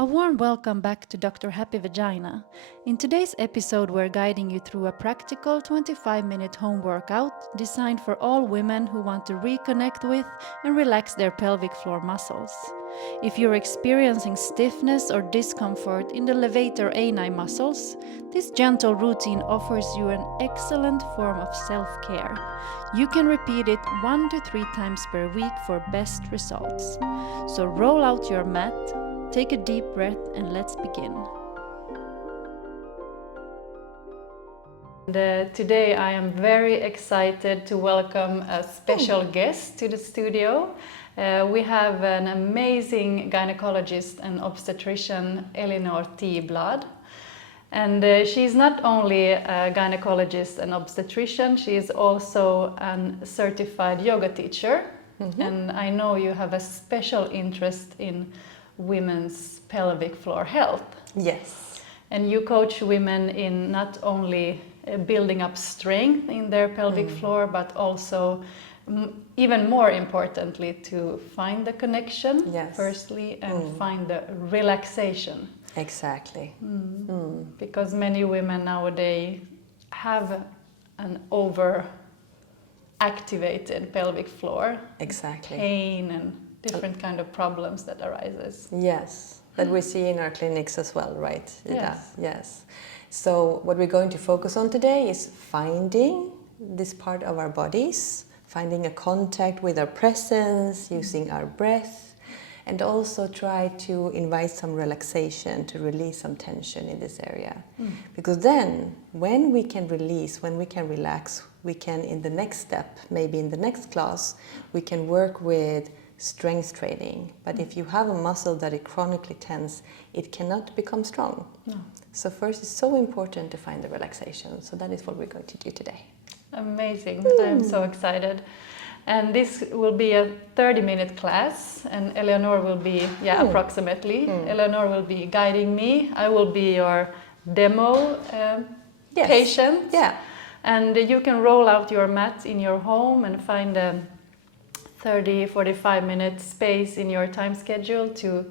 A warm welcome back to Dr. Happy Vagina. In today's episode, we're guiding you through a practical 25-minute home workout designed for all women who want to reconnect with and relax their pelvic floor muscles. If you're experiencing stiffness or discomfort in the Levator Ani muscles, this gentle routine offers you an excellent form of self-care. You can repeat it 1 to 3 times per week for best results. So roll out your mat, take a deep breath, and let's begin. Today I am very excited to welcome a special guest to the studio. We have an amazing gynecologist and obstetrician, Eleonor Tiblad. And she's not only a gynecologist and obstetrician, she is also a certified yoga teacher. And I know you have a special interest in women's pelvic floor health. Yes. And you coach women in not only building up strength in their pelvic floor, but also, even more importantly, to find the connection, firstly, and find the relaxation. Exactly. Because many women nowadays have an over-activated pelvic floor. Exactly. Pain and different kind of problems that arises. Yes, that we see in our clinics as well, right? Yes. Yes. So what we're going to focus on today is finding this part of our bodies, finding a contact with our presence, using our breath, and also try to invite some relaxation to release some tension in this area. Because then, when we can release, when we can relax, we can, in the next step, maybe in the next class, we can work with strength training. But if you have a muscle that is chronically tense, it cannot become strong. No. So first, it's so important to find the relaxation. So that is what we're going to do today. Amazing. I'm so excited. And this will be a 30-minute class, and Eleonor will be, approximately. Eleonor will be guiding me. I will be your demo patient. Yeah. And you can roll out your mat in your home and find a 30-45-minute space in your time schedule to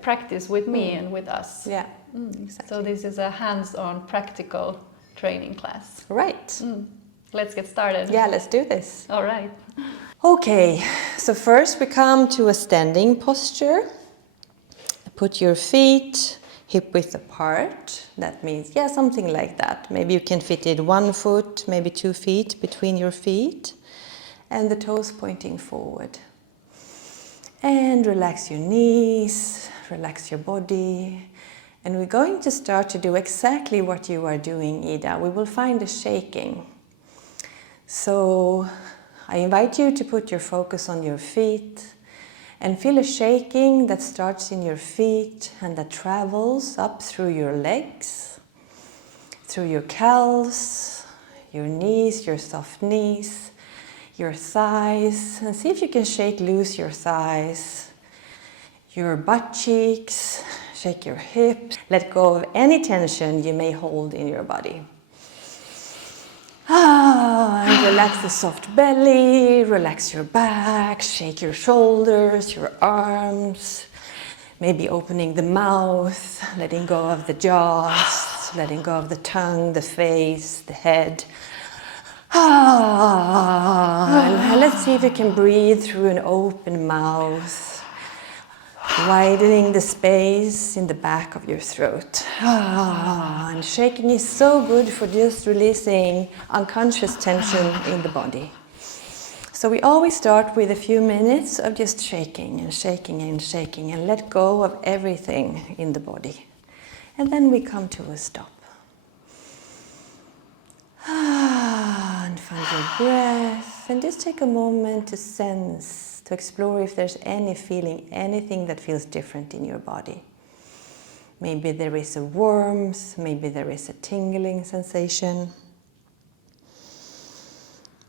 practice with me and with us. Yeah, exactly. So this is a hands-on practical training class. Right. Let's get started. Yeah, let's do this. All right. Okay, so first we come to a standing posture. Put your feet hip width apart. That means, something like that. Maybe you can fit it 1 foot, maybe 2 feet between your feet. And the toes pointing forward. And relax your knees, relax your body. And we're going to start to do exactly what you are doing, Ida. We will find a shaking. So I invite you to put your focus on your feet and feel a shaking that starts in your feet and that travels up through your legs, through your calves, your knees, your soft knees, your thighs, and see if you can shake loose your thighs, your butt cheeks, shake your hips, let go of any tension you may hold in your body. And relax the soft belly, relax your back, shake your shoulders, your arms, maybe opening the mouth, letting go of the jaws, letting go of the tongue, the face, the head. And let's see if you can breathe through an open mouth, widening the space in the back of your throat. And shaking is so good for just releasing unconscious tension in the body. So we always start with a few minutes of just shaking and shaking and shaking and let go of everything in the body. And then we come to a stop. And find your breath and just take a moment to sense, to explore if there's any feeling, anything that feels different in your body. Maybe there is a warmth, maybe there is a tingling sensation.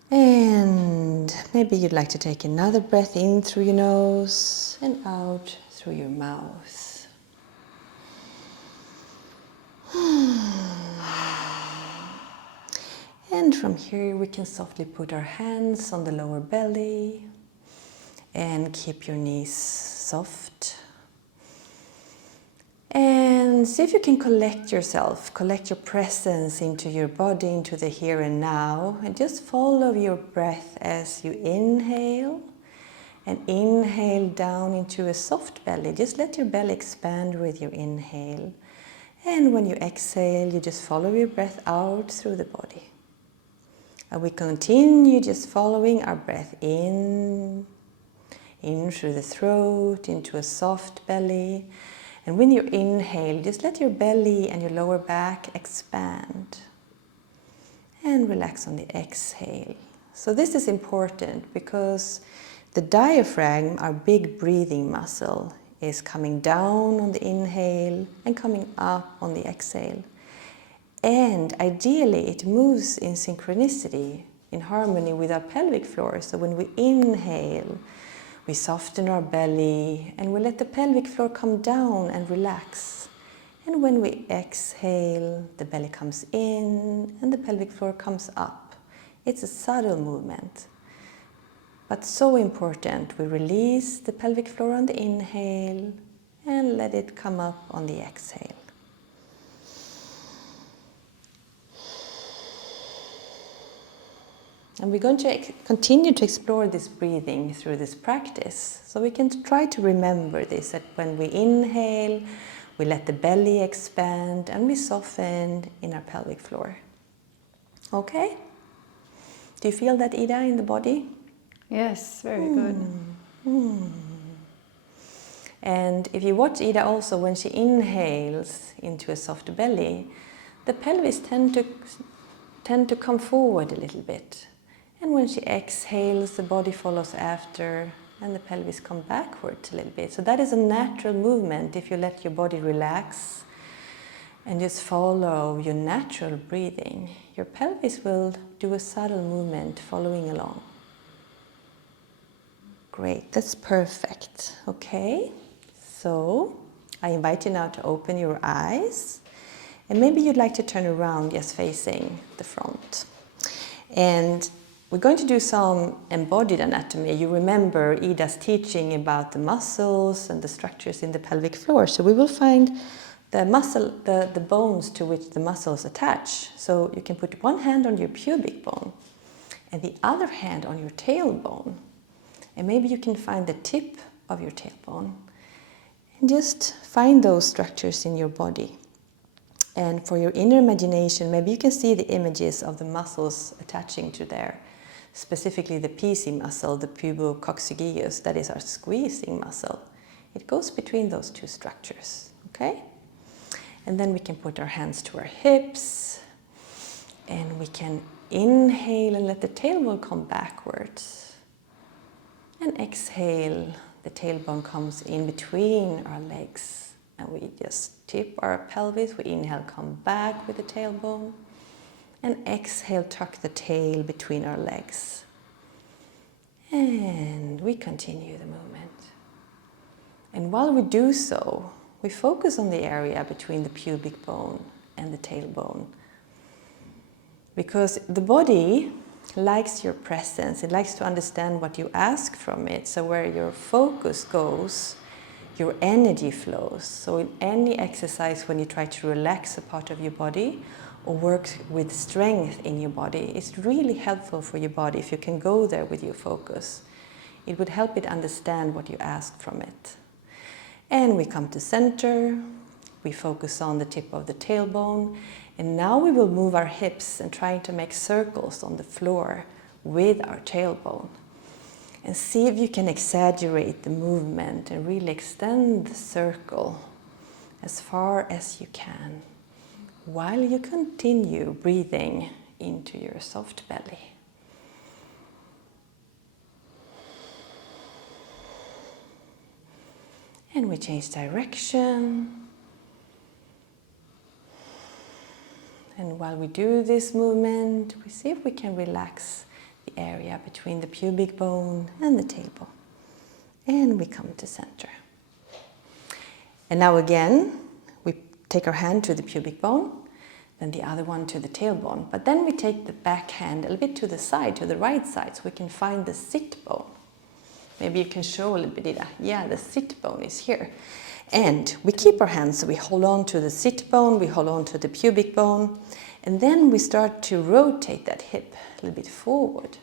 And maybe you'd like to take another breath in through your nose and out through your mouth. And from here we can softly put our hands on the lower belly and keep your knees soft. And see if you can collect yourself, collect your presence into your body, into the here and now, and just follow your breath as you inhale, and inhale down into a soft belly. Just let your belly expand with your inhale. And when you exhale, you just follow your breath out through the body. And we continue just following our breath in through the throat, into a soft belly. And when you inhale, just let your belly and your lower back expand. And relax on the exhale. So this is important because the diaphragm, our big breathing muscle, is coming down on the inhale and coming up on the exhale. And ideally it moves in synchronicity, in harmony with our pelvic floor. So when we inhale, we soften our belly and we let the pelvic floor come down and relax. And when we exhale, the belly comes in and the pelvic floor comes up. It's a subtle movement, but so important. We release the pelvic floor on the inhale and let it come up on the exhale. And we're going to continue to explore this breathing through this practice. So we can try to remember this, that when we inhale, we let the belly expand and we soften in our pelvic floor. Okay? Do you feel that, Ida, in the body? Yes, very good. And if you watch Ida also, when she inhales into a soft belly, the pelvis tend to come forward a little bit. And when she exhales, the body follows after and the pelvis comes backwards a little bit. So that is a natural movement if you let your body relax and just follow your natural breathing. Your pelvis will do a subtle movement following along. Great, that's perfect. Okay, so I invite you now to open your eyes. And maybe you'd like to turn around, just facing the front. And we're going to do some embodied anatomy. You remember Ida's teaching about the muscles and the structures in the pelvic floor. So we will find the bones to which the muscles attach. So you can put one hand on your pubic bone and the other hand on your tailbone. And maybe you can find the tip of your tailbone. And just find those structures in your body. And for your inner imagination, maybe you can see the images of the muscles attaching to there. Specifically the PC muscle, the pubococcygeus, that is our squeezing muscle. It goes between those two structures, okay? And then we can put our hands to our hips, and we can inhale and let the tailbone come backwards. And exhale, the tailbone comes in between our legs, and we just tip our pelvis. We inhale, come back with the tailbone. And exhale, tuck the tail between our legs. And we continue the movement. And while we do so, we focus on the area between the pubic bone and the tailbone. Because the body likes your presence. It likes to understand what you ask from it. So where your focus goes, your energy flows. So in any exercise, when you try to relax a part of your body, or work with strength in your body, it's really helpful for your body if you can go there with your focus. It would help it understand what you ask from it. And we come to center, we focus on the tip of the tailbone, and now we will move our hips and try to make circles on the floor with our tailbone. And see if you can exaggerate the movement and really extend the circle as far as you can, while you continue breathing into your soft belly. And we change direction. And while we do this movement, we see if we can relax the area between the pubic bone and the tailbone. And we come to center. And now again, we take our hand to the pubic bone, then the other one to the tailbone. But then we take the back hand a little bit to the side, to the right side, so we can find the sit bone. Maybe you can show a little bit, Ida. Yeah, the sit bone is here. And we keep our hands, so we hold on to the sit bone, we hold on to the pubic bone, and then we start to rotate that hip a little bit forward.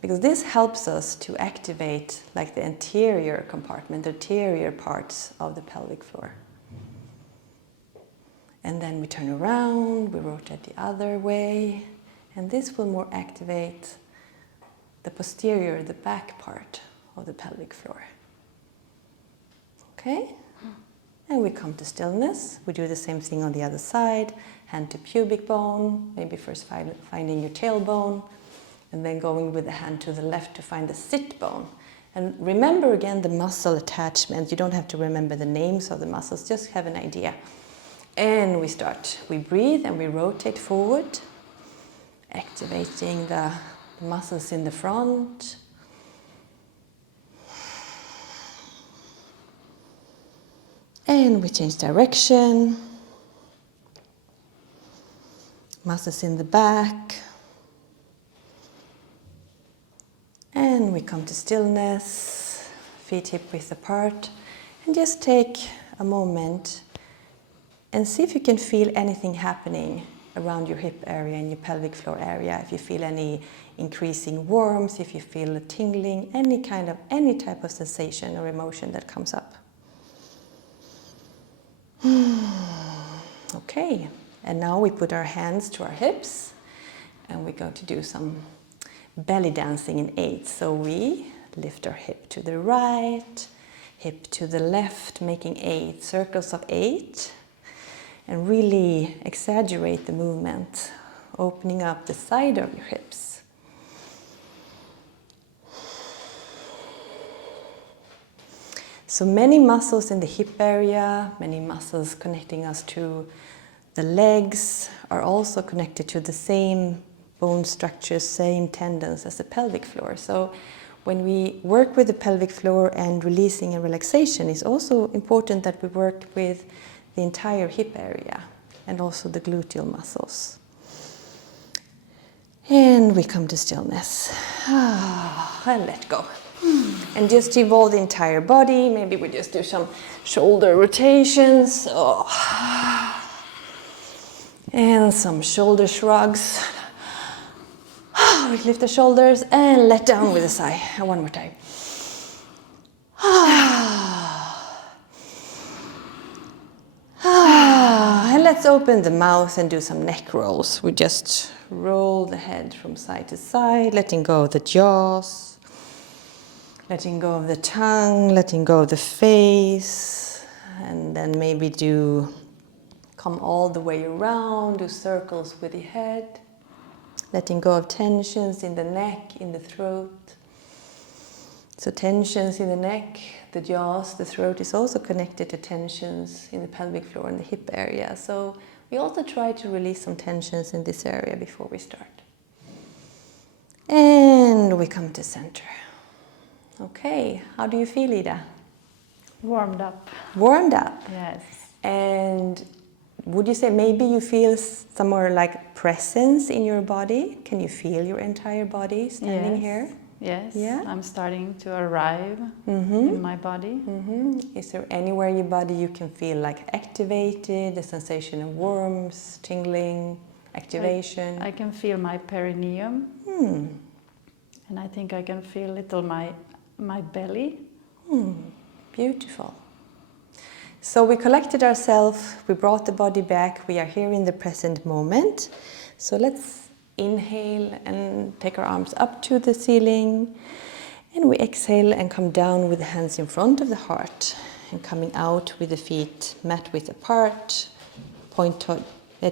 Because this helps us to activate like the anterior compartment, the anterior parts of the pelvic floor. And then we turn around, we rotate the other way, and this will more activate the posterior, the back part of the pelvic floor. Okay? And we come to stillness. We do the same thing on the other side. Hand to pubic bone, maybe first finding your tailbone, and then going with the hand to the left to find the sit bone. And remember again the muscle attachment. You don't have to remember the names of the muscles, just have an idea. And we start. We breathe and we rotate forward, activating the muscles in the front. And we change direction. Muscles in the back. And we come to stillness, feet hip width apart. And just take a moment and see if you can feel anything happening around your hip area and your pelvic floor area. If you feel any increasing warmth, if you feel a tingling, any type of sensation or emotion that comes up. Okay, and now we put our hands to our hips and we're going to do some belly dancing in 8. So we lift our hip to the right, hip to the left, making 8 circles of 8, and really exaggerate the movement, opening up the side of your hips. So many muscles in the hip area, many muscles connecting us to the legs are also connected to the same bone structures, same tendons as the pelvic floor. So when we work with the pelvic floor and releasing and relaxation, it's also important that we work with the entire hip area and also the gluteal muscles. And we come to stillness. And let go. And just evolve the entire body. Maybe we just do some shoulder rotations. And some shoulder shrugs. We lift the shoulders and let down with a sigh. And one more time. And let's open the mouth and do some neck rolls. We just roll the head from side to side, letting go of the jaws, letting go of the tongue, letting go of the face, and then maybe come all the way around, do circles with the head, letting go of tensions in the neck, in the throat. So tensions in the neck, the jaws, the throat is also connected to tensions in the pelvic floor and the hip area. So we also try to release some tensions in this area before we start. And we come to center. Okay, how do you feel, Ida? Warmed up. Warmed up? Yes. And would you say maybe you feel some more like presence in your body? Can you feel your entire body standing here? Yes, Yeah? I'm starting to arrive in my body. Is there anywhere in your body you can feel like activated, the sensation of warmth, tingling, activation? I can feel my perineum. And I think I can feel little my belly. Beautiful. So we collected ourselves, we brought the body back, we are here in the present moment. So let's inhale and take our arms up to the ceiling. And we exhale and come down with the hands in front of the heart. And coming out with the feet mat width apart,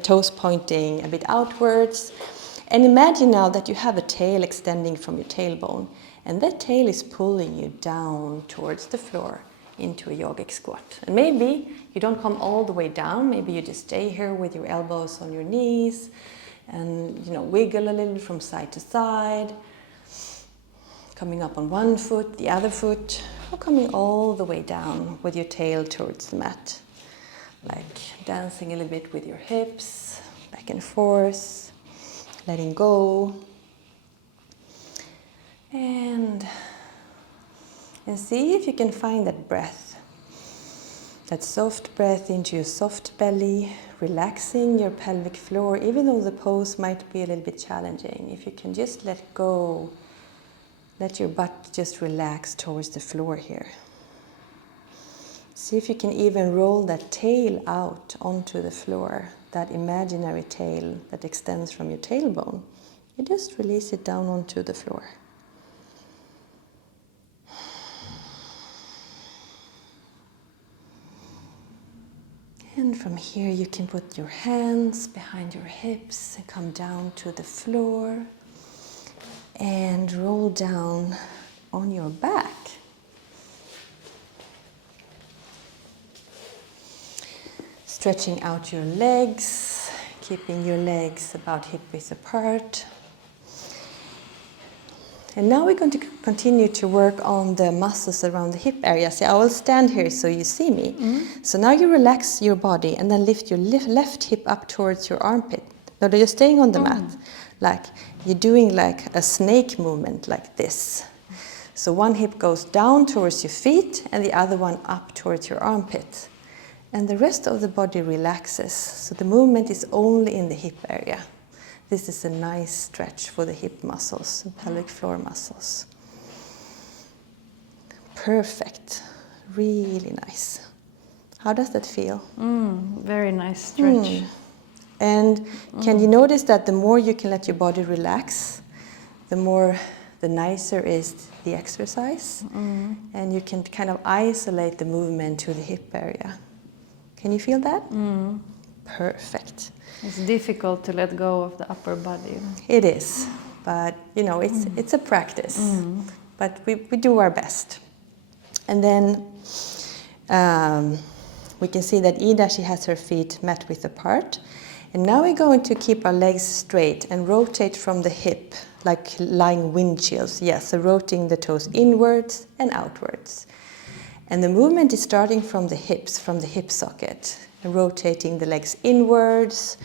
toes pointing a bit outwards. And imagine now that you have a tail extending from your tailbone. And that tail is pulling you down towards the floor into a yogic squat. And maybe you don't come all the way down. Maybe you just stay here with your elbows on your knees and wiggle a little from side to side. Coming up on one foot, the other foot, or coming all the way down with your tail towards the mat. Like dancing a little bit with your hips, back and forth, letting go. And see if you can find that breath. that soft breath into your soft belly, relaxing your pelvic floor, even though the pose might be a little bit challenging. If you can just let go, let your butt just relax towards the floor here. See if you can even roll that tail out onto the floor, that imaginary tail that extends from your tailbone. You just release it down onto the floor. And from here you can put your hands behind your hips and come down to the floor and roll down on your back. Stretching out your legs, keeping your legs about hip width apart. And now we're going to continue to work on the muscles around the hip area. See, I will stand here so you see me. So now you relax your body and then lift your left hip up towards your armpit. No, you're staying on the mat. Like you're doing like a snake movement like this. So one hip goes down towards your feet and the other one up towards your armpit. And the rest of the body relaxes. So the movement is only in the hip area. This is a nice stretch for the hip muscles, the pelvic floor muscles. Perfect. Really nice. How does that feel? Very nice stretch. And can you notice that the more you can let your body relax, the nicer is the exercise? And you can kind of isolate the movement to the hip area. Can you feel that? Perfect. It's difficult to let go of the upper body. It is, but you know, it's a practice. But we do our best. And then we can see that Ida, she has her feet mat width apart. And now we're going to keep our legs straight and rotate from the hip, like lying windshields. Yes, so rotating the toes inwards and outwards. And the movement is starting from the hips, from the hip socket. Rotating the legs inwards,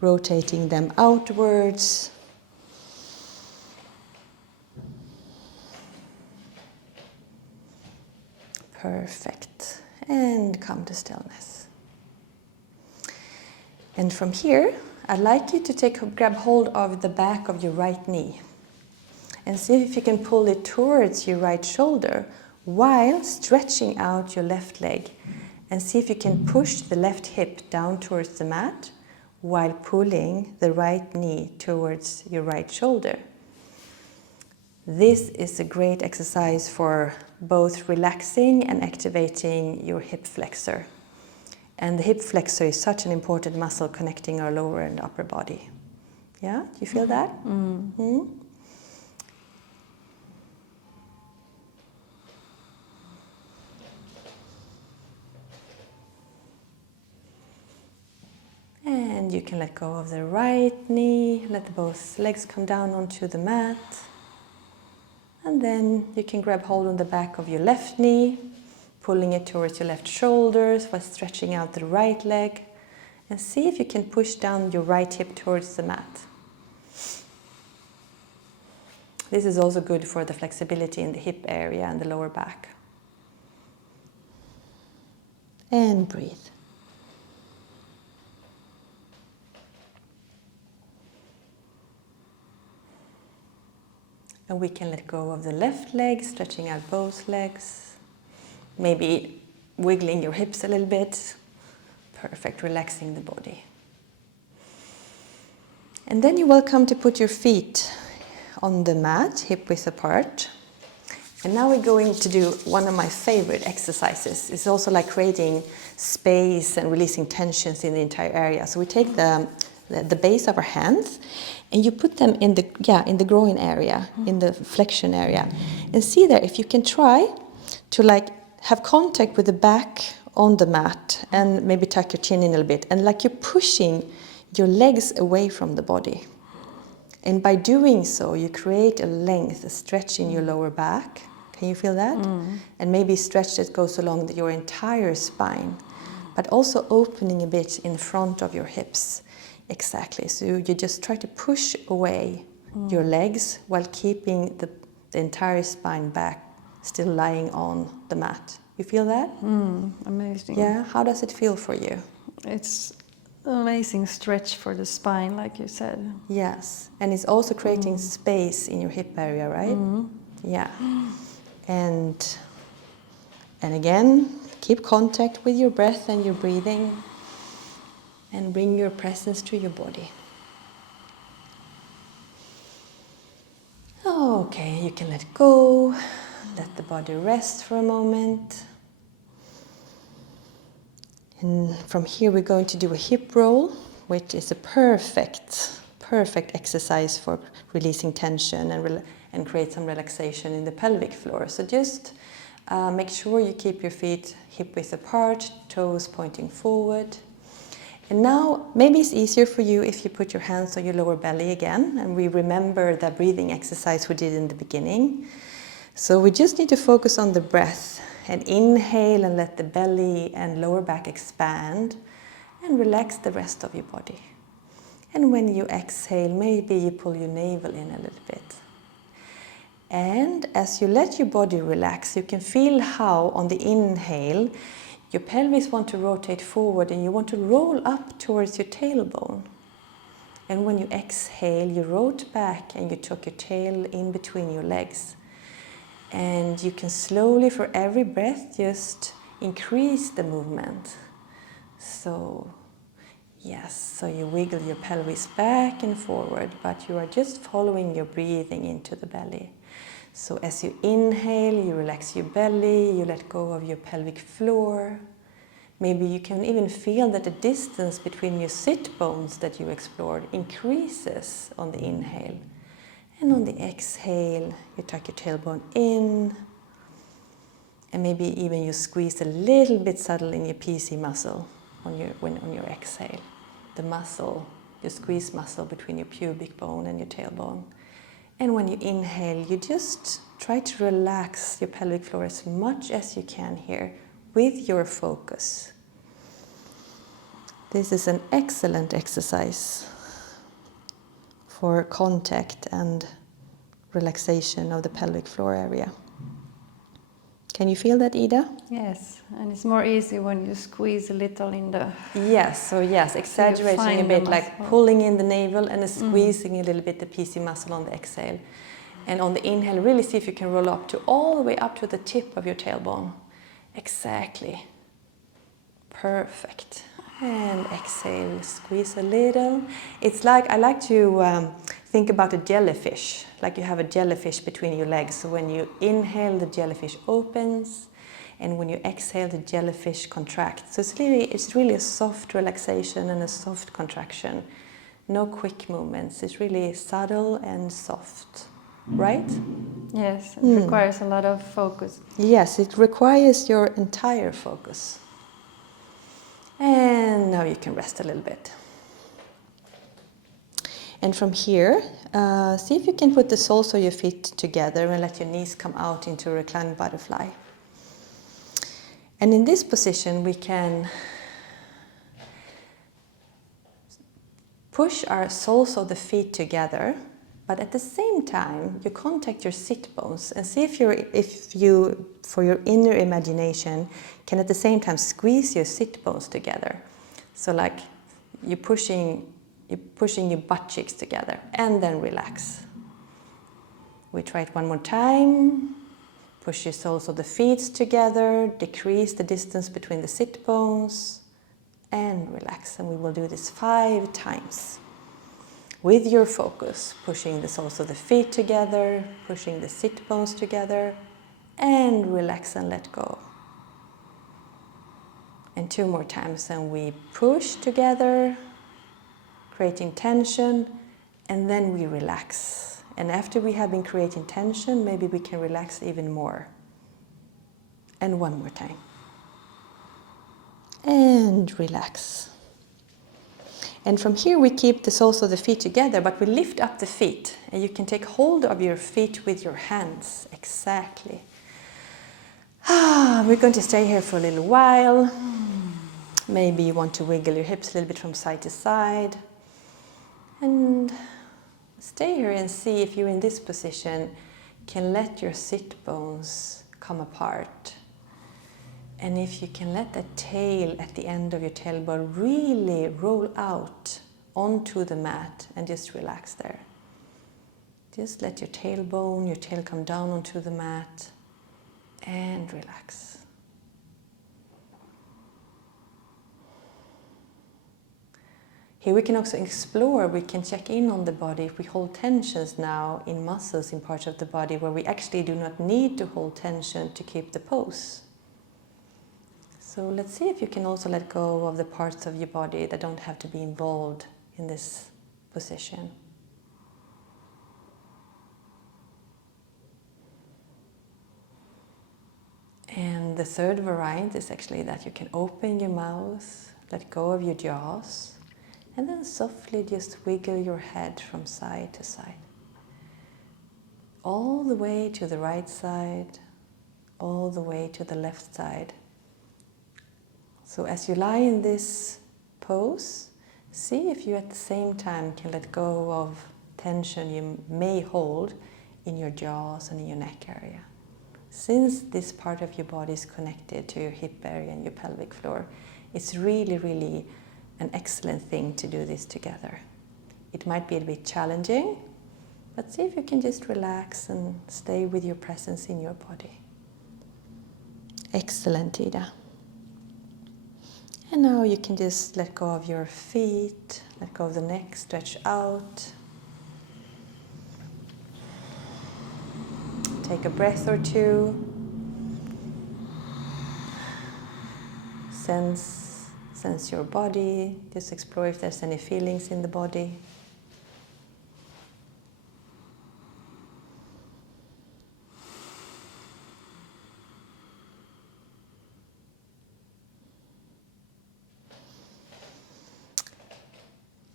rotating them outwards. Perfect. And come to stillness. And from here, I'd like you to grab hold of the back of your right knee. And see if you can pull it towards your right shoulder while stretching out your left leg. And see if you can push the left hip down towards the mat while pulling the right knee towards your right shoulder. This is a great exercise for both relaxing and activating your hip flexor. And the hip flexor is such an important muscle connecting our lower and upper body. Yeah, do you feel that? And you can let go of the right knee, let both legs come down onto the mat. And then you can grab hold on the back of your left knee, pulling it towards your left shoulders while stretching out the right leg. And see if you can push down your right hip towards the mat. This is also good for the flexibility in the hip area and the lower back. And breathe. And we can let go of the left leg, stretching out both legs. Maybe wiggling your hips a little bit. Perfect, relaxing the body. And then you're welcome to put your feet on the mat, hip width apart. And now we're going to do one of my favorite exercises. It's also like creating space and releasing tensions in the entire area. So we take the base of our hands and you put them in the groin area, in the flexion area. And see there, if you can try to like have contact with the back on the mat and maybe tuck your chin in a little bit. And like you're pushing your legs away from the body. And by doing so, you create a length, a stretch in your lower back. Can you feel that? And maybe a stretch that goes along your entire spine, but also opening a bit in front of your hips. Exactly. So you just try to push away your legs while keeping the entire spine back, still lying on the mat. You feel that? Amazing. Yeah, how does it feel for you? It's amazing stretch for the spine, like you said. Yes, and it's also creating space in your hip area, right? Yeah. And again, keep contact with your breath and your breathing, and bring your presence to your body. Okay, you can let go, let the body rest for a moment. And from here we're going to do a hip roll, which is a perfect exercise for releasing tension and create some relaxation in the pelvic floor. So just make sure you keep your feet hip width apart, toes pointing forward. And now maybe it's easier for you if you put your hands on your lower belly again, and we remember that breathing exercise we did in the beginning. So we just need to focus on the breath and inhale and let the belly and lower back expand and relax the rest of your body. And when you exhale, maybe you pull your navel in a little bit. And as you let your body relax, you can feel how on the inhale your pelvis wants to rotate forward and you want to roll up towards your tailbone. And when you exhale, you rotate back and you tuck your tail in between your legs. And you can slowly, for every breath, just increase the movement. So, yes, so you wiggle your pelvis back and forward, but you are just following your breathing into the belly. So as you inhale, you relax your belly, you let go of your pelvic floor. Maybe you can even feel that the distance between your sit bones that you explored increases on the inhale. And on the exhale, you tuck your tailbone in. And maybe even you squeeze a little bit subtle in your PC muscle on your exhale. The muscle, your squeeze muscle between your pubic bone and your tailbone. And when you inhale, you just try to relax your pelvic floor as much as you can here with your focus. This is an excellent exercise for contact and relaxation of the pelvic floor area. Can you feel that, Ida? Yes, and it's more easy when you squeeze a little in the... Yes, exaggerating a bit, like pulling in the navel and squeezing a little bit the PC muscle on the exhale. And on the inhale, really see if you can roll up to all the way up to the tip of your tailbone. Exactly. Perfect. And exhale, squeeze a little. It's like, I like to think about a jellyfish, like you have a jellyfish between your legs. So when you inhale, the jellyfish opens, and when you exhale, the jellyfish contracts. So it's really a soft relaxation and a soft contraction. No quick movements. It's really subtle and soft, right? Yes, it requires a lot of focus. Yes, it requires your entire focus. And now you can rest a little bit. And from here, see if you can put the soles of your feet together and let your knees come out into a reclining butterfly. And in this position, we can push our soles of the feet together, but at the same time, you contact your sit bones and see if you, for your inner imagination, can at the same time squeeze your sit bones together. So like you're pushing your butt cheeks together and then relax. We try it one more time. Push your soles of the feet together, decrease the distance between the sit bones, and relax. And we will do this 5 times. With your focus, pushing the soles of the feet together, pushing the sit bones together, and relax and let go. And 2 more times, and we push together, creating tension, and then we relax. And after we have been creating tension, maybe we can relax even more. And 1 more time. And relax. And from here we keep the soles of the feet together, but we lift up the feet. And you can take hold of your feet with your hands. Exactly. We're going to stay here for a little while. Maybe you want to wiggle your hips a little bit from side to side. And stay here and see if you in this position can let your sit bones come apart. And if you can let the tail at the end of your tailbone really roll out onto the mat and just relax there. Just let your tailbone, your tail come down onto the mat and relax. Here we can also explore, we can check in on the body if we hold tensions now in muscles in parts of the body where we actually do not need to hold tension to keep the pose. So let's see if you can also let go of the parts of your body that don't have to be involved in this position. And the third variant is actually that you can open your mouth, let go of your jaws, and then softly just wiggle your head from side to side. All the way to the right side, all the way to the left side. So as you lie in this pose, see if you at the same time can let go of tension you may hold in your jaws and in your neck area. Since this part of your body is connected to your hip area and your pelvic floor, it's really, really an excellent thing to do this together. It might be a bit challenging, but see if you can just relax and stay with your presence in your body. Excellent, Ida. And now you can just let go of your feet, let go of the neck, stretch out. Take a breath or two. Sense your body. Just explore if there's any feelings in the body.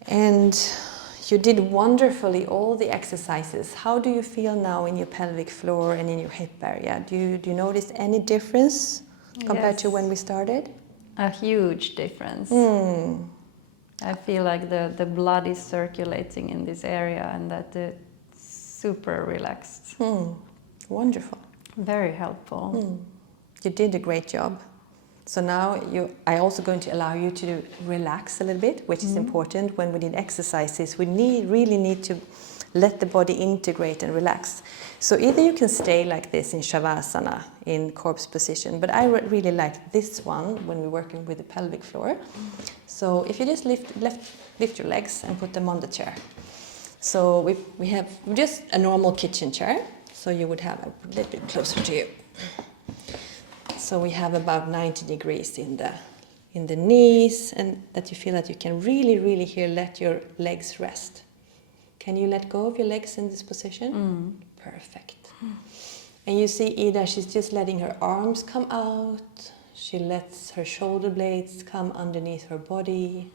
And you did wonderfully all the exercises. How do you feel now in your pelvic floor and in your hip area? Do you notice any difference compared to when we started? A huge difference. I feel like the blood is circulating in this area and that it's super relaxed. Wonderful. Very helpful. You did a great job. So now I'm also going to allow you to relax a little bit, which is important when we did exercises. We really need to let the body integrate and relax. So either you can stay like this in Shavasana, in corpse position, but I really like this one when we're working with the pelvic floor. So if you just lift your legs and put them on the chair. So we have just a normal kitchen chair, so you would have a little bit closer to you. So we have about 90 degrees in the knees, and that you feel that you can really here let your legs rest. Can you let go of your legs in this position? Perfect. And you see Ida, she's just letting her arms come out. She lets her shoulder blades come underneath her body,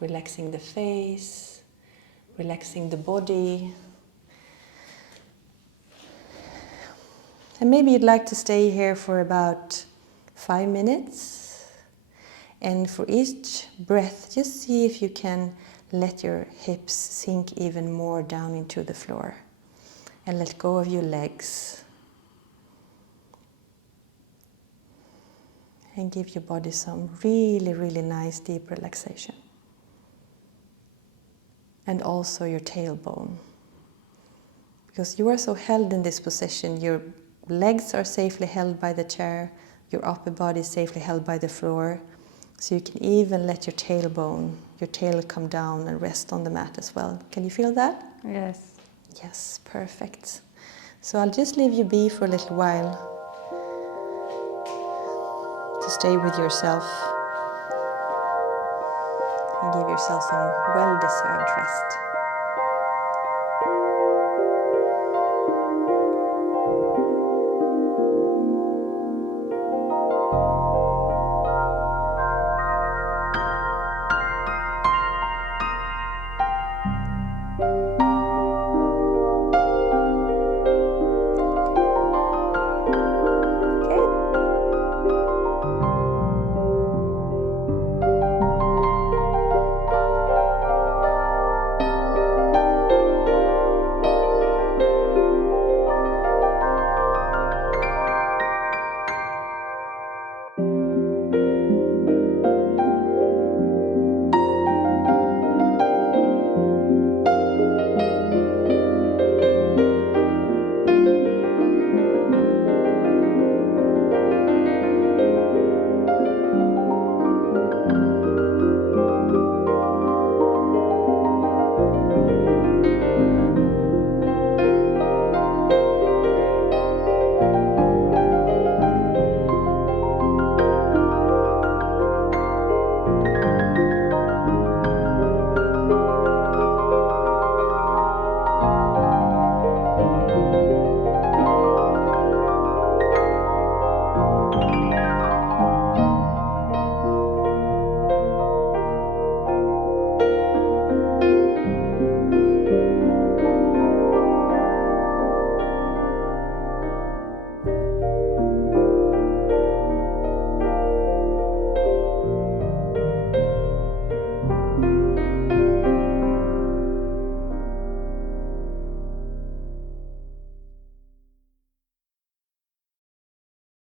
relaxing the face, relaxing the body. And maybe you'd like to stay here for about 5 minutes. And for each breath, just see if you can let your hips sink even more down into the floor. And let go of your legs. And give your body some really nice deep relaxation. And also your tailbone. Because you are so held in this position, your legs are safely held by the chair, your upper body is safely held by the floor, so you can even let your tailbone, your tail come down and rest on the mat as well. Can you feel that? Yes. Yes, perfect. So I'll just leave you be for a little while to stay with yourself and give yourself some well-deserved rest.